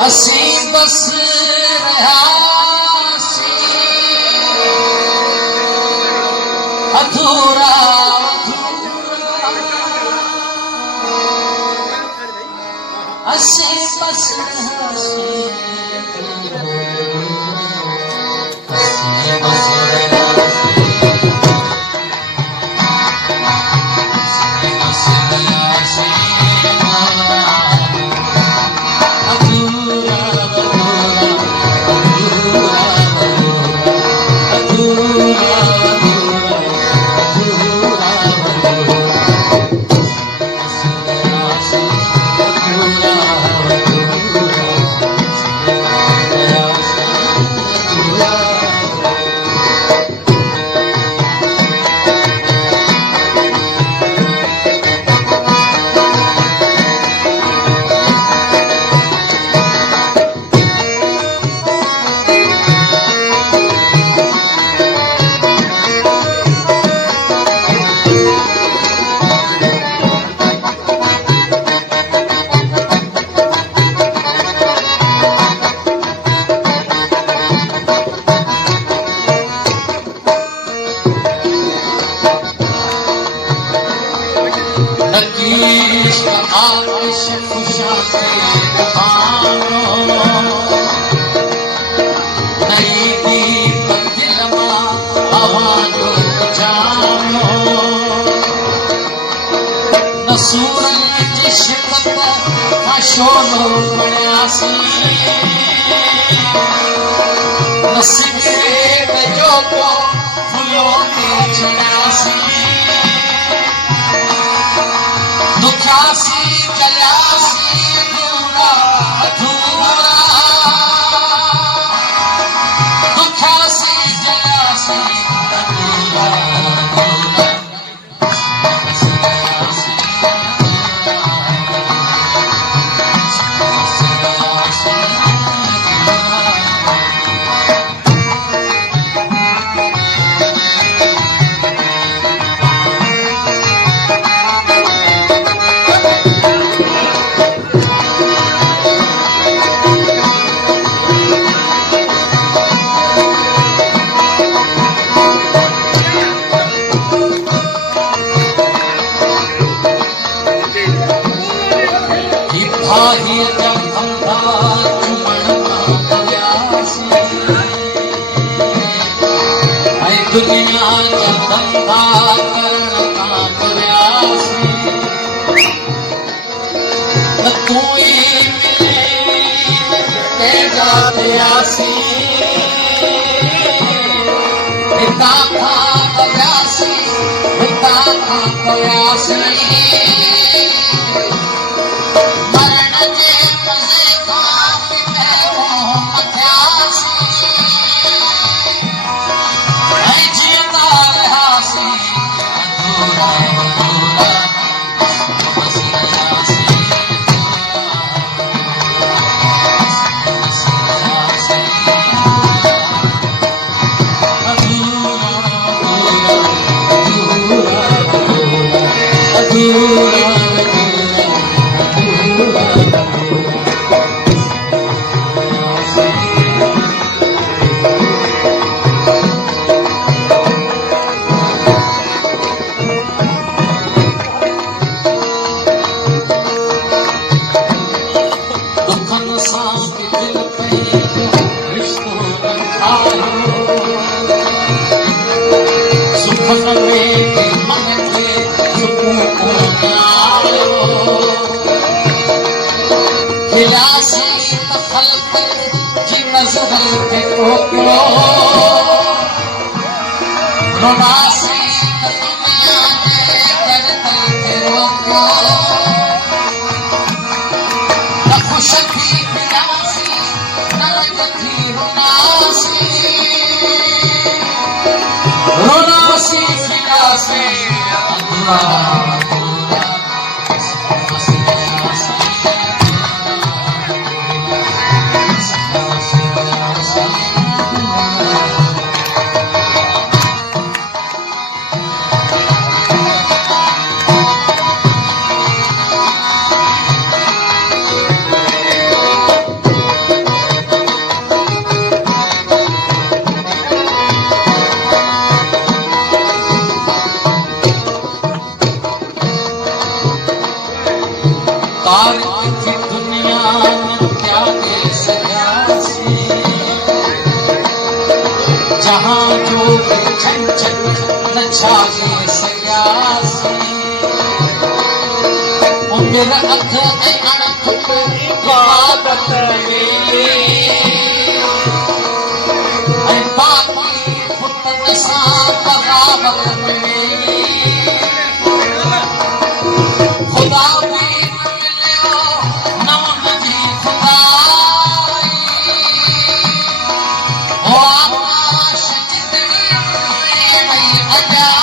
ਅਸੀਂ ਬਸ ਰਿਹਾ ਸੀ ਅਧੂਰਾ ਅਸੀਂ ਬਸ ਰਿਹਾ ਸੀ ਅਸੀਂ ਬਸ ਰਿਹਾ आतिश खुशा से बहानो नई दीप दिलमा आवाजो जानो न सूरज जिश्क का शोलो पड़यासी न सिगरेट जो को फूलों के चढ़ासी दुखासी चलासी अधूरा अधूरा दुखासी चलासी अधूरा अधूरा दुनिया धंधा करण का प्रयासी न कोई मिले आसी पिता था प्रयासी पिता था प्रयासी मरण के मजे का मथ्यासी सिर अध ऐं अणख इबादत वेली ऐं बाक़ी पुटनि सां बग़ावत वेली ख़ुदा बि न मिलियो न हुनजी ख़ुदाई ओ आकाश जितनी अहिड़ी अजाई